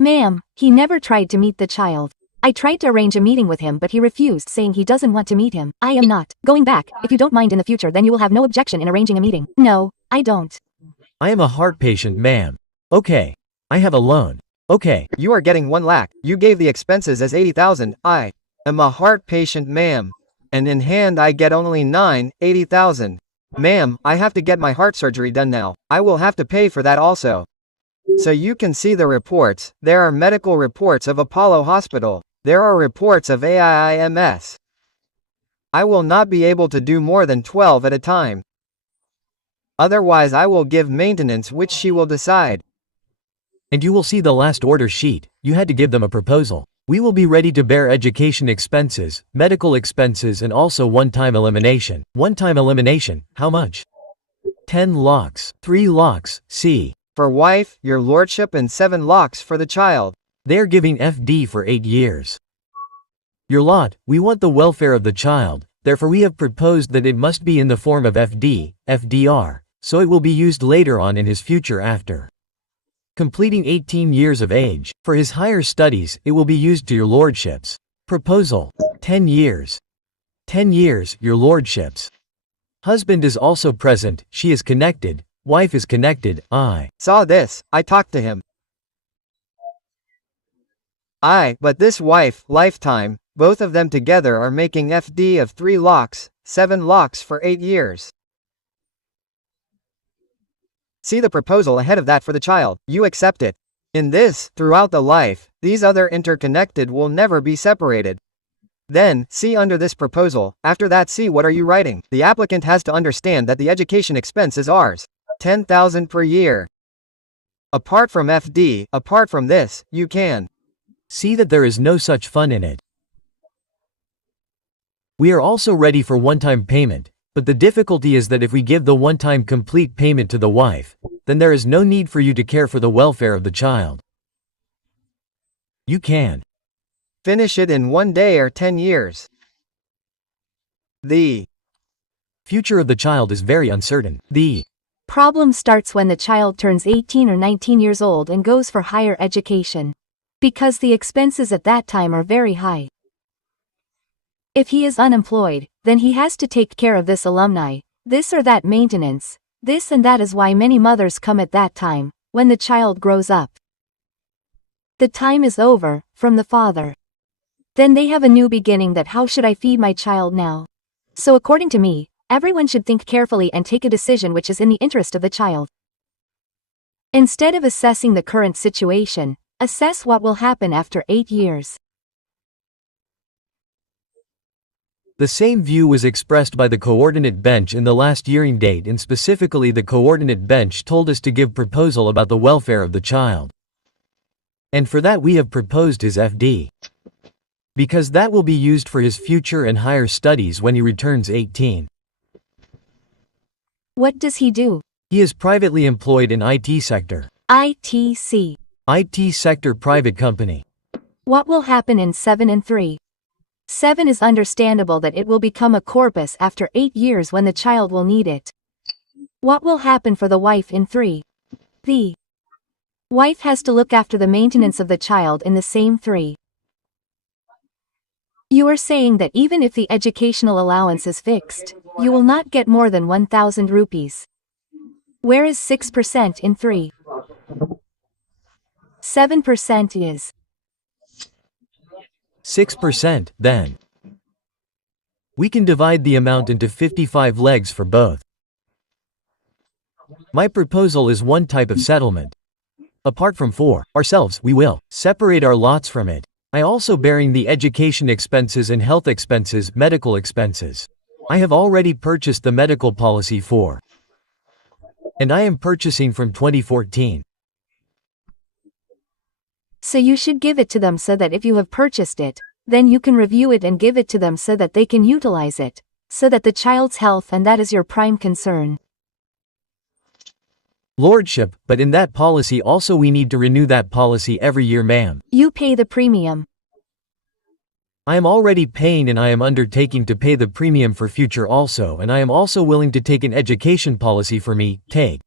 Ma'am, he never tried to meet the child. I tried to arrange a meeting with him but he refused, saying he doesn't want to meet him. I am not going back. If you don't mind in the future, then you will have no objection in arranging a meeting. No, I don't. I am a heart patient, ma'am. Okay. I have a loan. Okay. You are getting 1 lakh. You gave the expenses as 80,000. I am a heart patient, ma'am. And in hand I get only 80,000. Ma'am, I have to get my heart surgery done now. I will have to pay for that also. So you can see the reports. There are medical reports of Apollo Hospital. There are reports of AIIMS. I will not be able to do more than 12 at a time. Otherwise I will give maintenance, which she will decide. And you will see the last order sheet. You had to give them a proposal. We will be ready to bear education expenses, medical expenses, and also one-time elimination. One-time elimination, how much? 10 lakhs, 3 lakhs, c. For wife, your lordship, and 7 lakhs for the child. They are giving FD for 8 years. Your lot, we want the welfare of the child, therefore we have proposed that it must be in the form of FD, FDR, so it will be used later on in his future after completing 18 years of age. For his higher studies, it will be used to your lordships. Proposal. 10 years. 10 years, your lordships. Husband is also present, she is connected, wife is connected, I saw this, I talked to him. But this wife, lifetime, both of them together are making FD of 3 lakhs, 7 lakhs for 8 years. See the proposal ahead of that for the child, you accept it. In this, throughout the life, these other interconnected will never be separated. Then, see under this proposal, after that see what are you writing. The applicant has to understand that the education expense is ours. 10,000 per year. Apart from FD, apart from this, you can see that there is no such fund in it. We are also ready for one-time payment. But the difficulty is that if we give the one-time complete payment to the wife, then there is no need for you to care for the welfare of the child. You can finish it in 1 day or 10 years. The future of the child is very uncertain. The problem starts when the child turns 18 or 19 years old and goes for higher education. Because the expenses at that time are very high. If he is unemployed, then he has to take care of this alumni, this or that maintenance, this and that is why many mothers come at that time, when the child grows up. The time is over, from the father. Then they have a new beginning that how should I feed my child now? So according to me, everyone should think carefully and take a decision which is in the interest of the child. Instead of assessing the current situation, assess what will happen after 8 years. The same view was expressed by the coordinate bench in the last hearing date, and specifically the coordinate bench told us to give proposal about the welfare of the child. And for that we have proposed his FD. Because that will be used for his future and higher studies when he returns 18. What does he do? He is privately employed in IT sector. ITC. IT sector private company. What will happen in 7 and 3? 7 is understandable that it will become a corpus after 8 years when the child will need it. What will happen for the wife in 3? The wife has to look after the maintenance of the child in the same 3. You are saying that even if the educational allowance is fixed, you will not get more than 1,000 rupees. Where is 6% in 3? 7% is 6%, then. We can divide the amount into 55 legs for both. My proposal is one type of settlement. Apart from for ourselves, we will separate our lots from it. I also bearing the education expenses and health expenses, medical expenses. I have already purchased the medical policy for, and I am purchasing from 2014. So you should give it to them so that if you have purchased it, then you can review it and give it to them so that they can utilize it, so that the child's health, and that is your prime concern. Lordship, but in that policy also we need to renew that policy every year, ma'am. You pay the premium. I am already paying and I am undertaking to pay the premium for future also, and I am also willing to take an education policy for me, take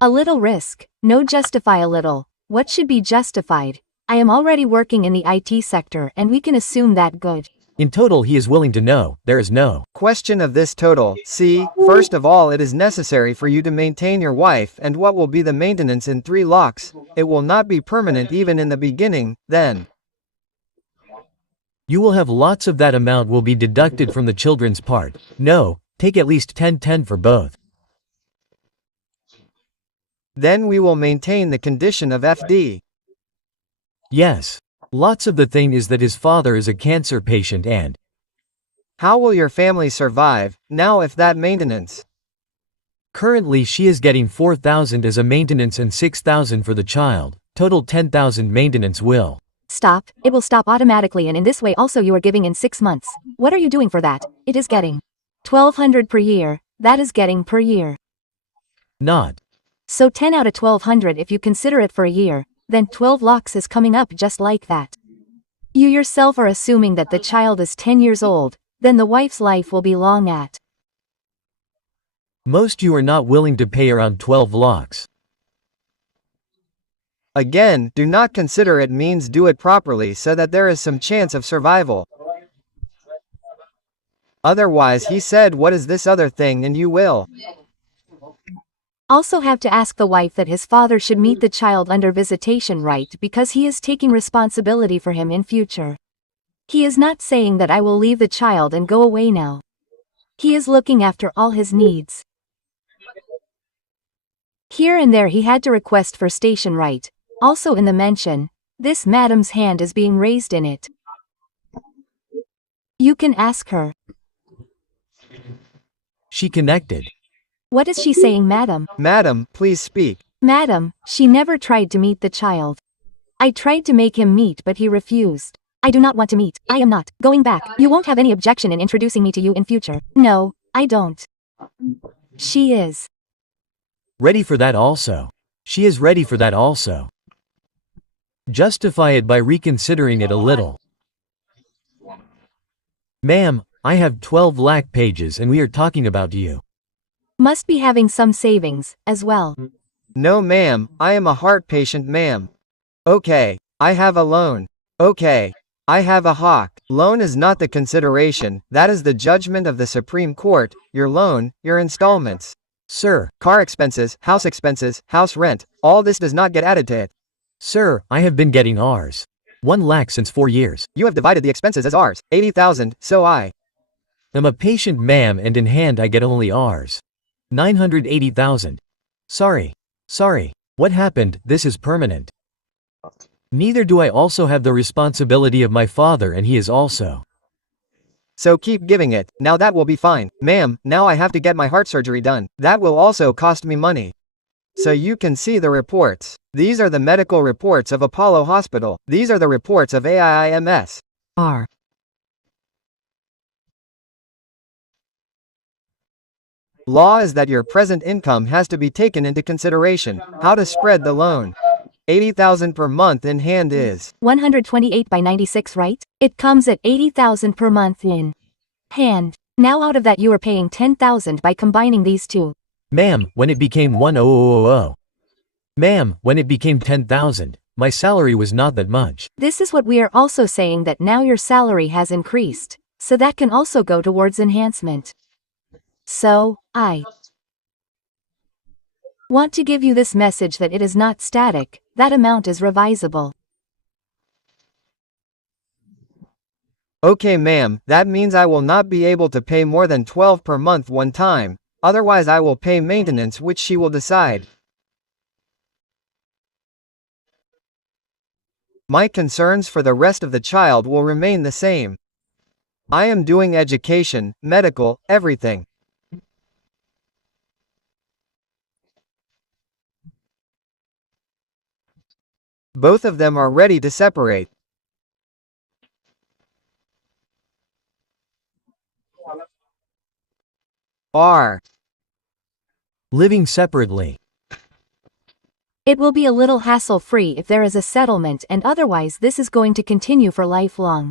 a little risk, no justify a little. What should be justified? I am already working in the IT sector and we can assume that good. In total he is willing to know, there is no question of this total. See, first of all it is necessary for you to maintain your wife, and what will be the maintenance in 3 lakhs? It will not be permanent even in the beginning, then. You will have lots of that amount will be deducted from the children's part. No, take at least 10-10 for both. Then we will maintain the condition of FD. Yes. Lots of the thing is that his father is a cancer patient and how will your family survive, now if that maintenance? Currently she is getting 4,000 as a maintenance and 6,000 for the child, total 10,000 maintenance will. Stop, it will stop automatically, and in this way also you are giving in 6 months. What are you doing for that? It is getting 1,200 per year, that is getting per year. Not. So 10 out of 1,200 if you consider it for a year, then 12 lakhs is coming up just like that. You yourself are assuming that the child is 10 years old, then the wife's life will be long at. Most you are not willing to pay around 12 lakhs. Again, do not consider it means do it properly so that there is some chance of survival. Otherwise he said what is this other thing and you will. Also have to ask the wife that his father should meet the child under visitation right because he is taking responsibility for him in future. He is not saying that I will leave the child and go away now. He is looking after all his needs. Here and there he had to request for station right. Also in the mention, this madam's hand is being raised in it. You can ask her. She connected. What is she saying, madam? Madam, please speak. Madam, she never tried to meet the child. I tried to make him meet but he refused. I do not want to meet. I am not going back. You won't have any objection in introducing me to you in future. No, I don't. She is ready for that also. She is ready for that also. Justify it by reconsidering it a little. Ma'am, I have 12 lakh pages and we are talking about you. Must be having some savings, as well. No ma'am, I am a heart patient ma'am. Okay, I have a loan. Okay, I have a hawk. Loan is not the consideration, that is the judgment of the Supreme Court, your loan, your installments. Sir. Car expenses, house rent, all this does not get added to it. Sir, I have been getting Rs. 1 lakh since 4 years. You have divided the expenses as Rs, 80,000, so I am a patient ma'am and in hand I get only Rs. 980,000. Sorry. What happened? This is permanent. Neither do I also have the responsibility of my father and he is also. So keep giving it, now that will be fine. Ma'am, now I have to get my heart surgery done. That will also cost me money. So you can see the reports. These are the medical reports of Apollo Hospital. These are the reports of AIIMS. R. Law is that your present income has to be taken into consideration. How to spread the loan. 80,000 per month in hand is 128 by 96, right? It comes at 80,000 per month in hand. Now out of that you are paying 10,000 by combining these two. Ma'am, when it became 10000. Ma'am, when it became 10,000, my salary was not that much. This is what we are also saying, that now your salary has increased, so that can also go towards enhancement. So, I want to give you this message that it is not static, that amount is revisable. Okay ma'am, that means I will not be able to pay more than 12 per month one time, otherwise I will pay maintenance which she will decide. My concerns for the rest of the child will remain the same. I am doing education, medical, everything. Both of them are ready to separate. R. Living separately. It will be a little hassle-free if there is a settlement, and otherwise this is going to continue for lifelong.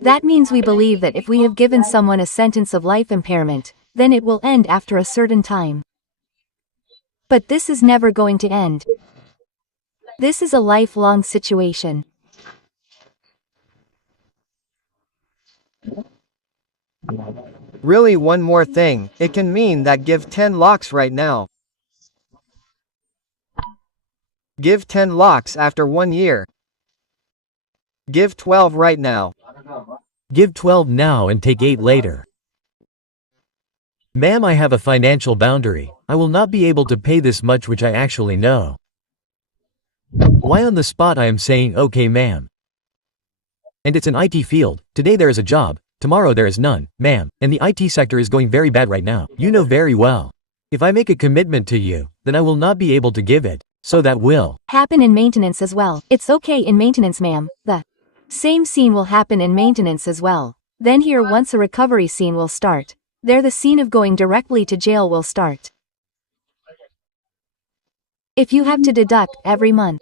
That means we believe that if we have given someone a sentence of life impairment, then it will end after a certain time. But this is never going to end. This is a lifelong situation. Really, one more thing, it can mean that give 10 locks right now. Give 10 locks after 1 year. Give 12 right now. Give 12 now and take 8 later. Ma'am, I have a financial boundary. I will not be able to pay this much, which I actually know. Why on the spot I am saying okay ma'am. And it's an IT field. Today there is a job, tomorrow there is none, ma'am, and the IT sector is going very bad right now. You know very well. If I make a commitment to you, then I will not be able to give it. So that will happen in maintenance as well. It's okay in maintenance, ma'am. The same scene will happen in maintenance as well. Then here once a recovery scene will start. There the scene of going directly to jail will start. If you have to deduct every month.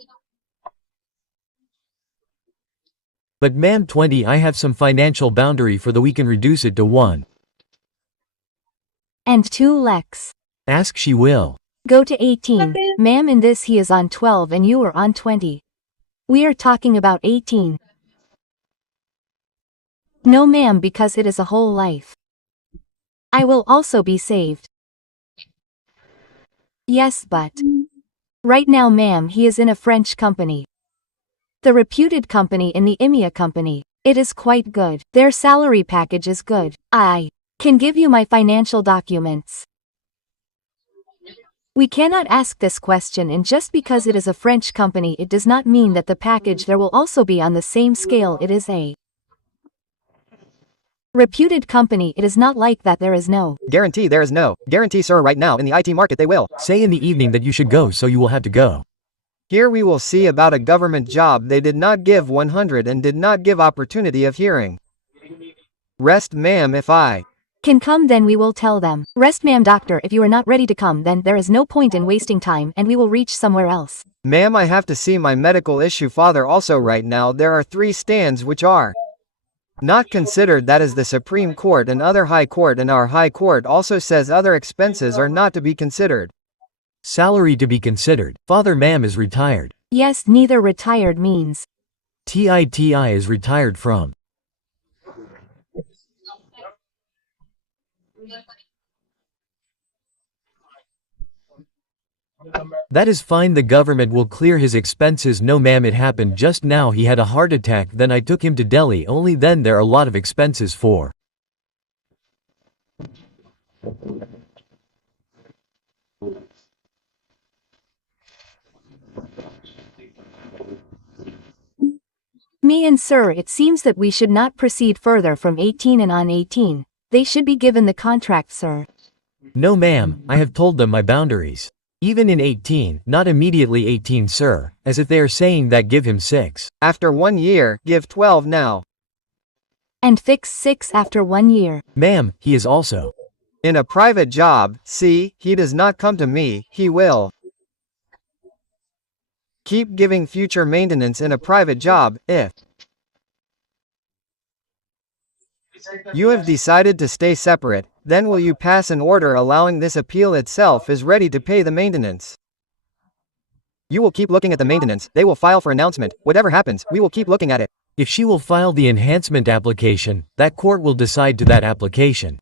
But ma'am 20 I have some financial boundary for the we can reduce it to 1. And 2 lex. Ask she will. Go to 18. Ma'am, in this he is on 12 and you are on 20. We are talking about 18. No ma'am, because it is a whole life. I will also be saved. Yes, but right now ma'am he is in a French company. The reputed company in the EMEA company. It is quite good. Their salary package is good. I can give you my financial documents. We cannot ask this question, and just because it is a French company it does not mean that the package there will also be on the same scale. It is a reputed company. It is not like that. There is no guarantee. There is no guarantee, sir. Right now in the IT market they will say in the evening that you should go, so you will have to go. Here we will see about a government job. They did not give 100 and did not give opportunity of hearing. Rest ma'am, if I can come then we will tell them. Rest ma'am. Doctor, if you are not ready to come then there is no point in wasting time and we will reach somewhere else. Ma'am, I have to see my medical issue father also right now. There are 3 stands which are not considered, that is the Supreme Court and other High Court, and our High Court also says other expenses are not to be considered. Salary to be considered. Father ma'am is retired. Yes, neither retired means. TITI is retired from. That is fine, the government will clear his expenses. No ma'am, it happened just now. He had a heart attack, then I took him to Delhi. Only then there are a lot of expenses for. Me and sir, it seems that we should not proceed further from 18 and on 18. They should be given the contract, sir. No ma'am, I have told them my boundaries. Even in 18, not immediately 18 sir, as if they are saying that give him 6. After 1 year, give 12 now. And fix 6 after 1 year. Ma'am, he is also in a private job. See, he does not come to me, he will keep giving future maintenance in a private job. If you have decided to stay separate, then will you pass an order allowing this appeal itself is ready to pay the maintenance? You will keep looking at the maintenance, they will file for announcement, whatever happens, we will keep looking at it. If she will file the enhancement application, that court will decide to that application.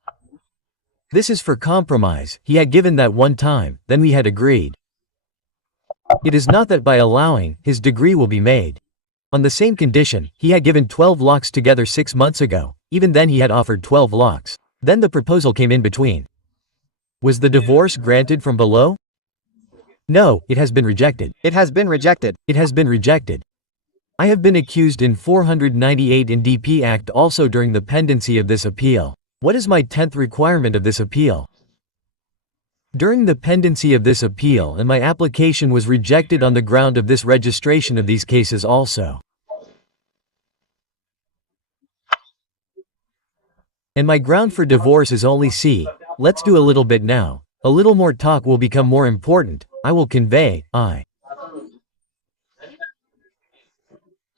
This is for compromise. He had given that one time, then we had agreed. It is not that by allowing, his degree will be made. On the same condition, he had given 12 locks together 6 months ago, even then he had offered 12 locks. Then the proposal came in between. Was the divorce granted from below? No, it has been rejected. It has been rejected. It has been rejected. I have been accused in 498 in DP Act also during the pendency of this appeal. What is my 10th requirement of this appeal? During the pendency of this appeal, and my application was rejected on the ground of this registration of these cases also. And my ground for divorce is only C. Let's do a little bit now. A little more talk will become more important. I will convey, I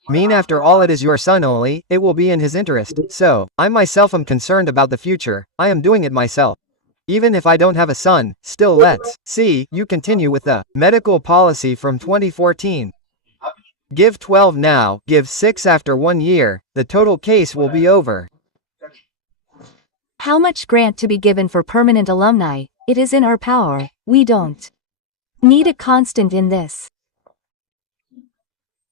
mean, after all, it is your son only, it will be in his interest. So, I myself am concerned about the future. I am doing it myself. Even if I don't have a son, still let's see you continue with the medical policy from 2014. Give 12 now, give 6 after 1 year, the total case will be over. How much grant to be given for permanent alumni? It is in our power, we don't need a constant in this.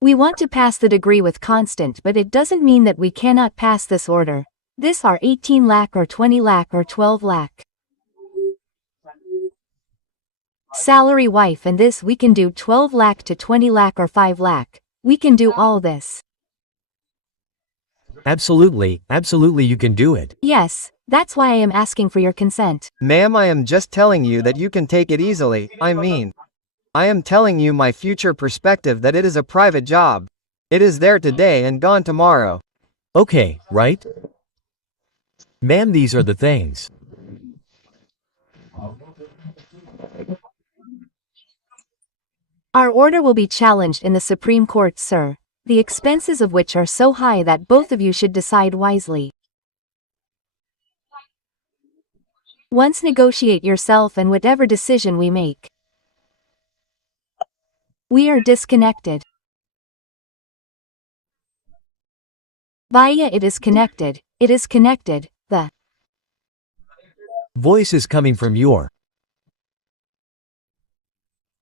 We want to pass the degree with constant, but it doesn't mean that we cannot pass this order. This are 18 lakh or 20 lakh or 12 lakh. Salary wife, and this we can do 12 lakh to 20 lakh or 5 lakh. We can do all this. Absolutely, absolutely you can do it. Yes, that's why I am asking for your consent. Ma'am, I am just telling you that you can take it easily. I am telling you my future perspective, that it is a private job. It is there today and gone tomorrow. Okay, right? Ma'am, these are the things. Our order will be challenged in the Supreme Court, sir, the expenses of which are so high that both of you should decide wisely. Once negotiate yourself and whatever decision we make. We are disconnected. Vaya, it is connected, the Voice is coming from your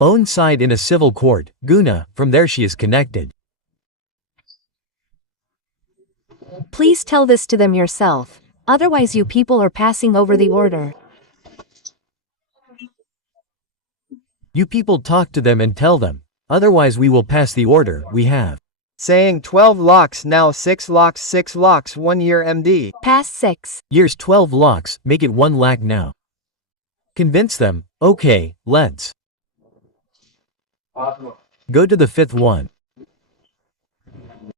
own side in a civil court, Guna, from there she is connected. Please tell this to them yourself, otherwise you people are passing over the order. You people talk to them and tell them, otherwise we will pass the order. We have Saying 12 locks now, 6 locks 1 year MD. Past 6 years, 12 locks, make it 1 lakh now. Convince them. Okay, let's go to the 5th one.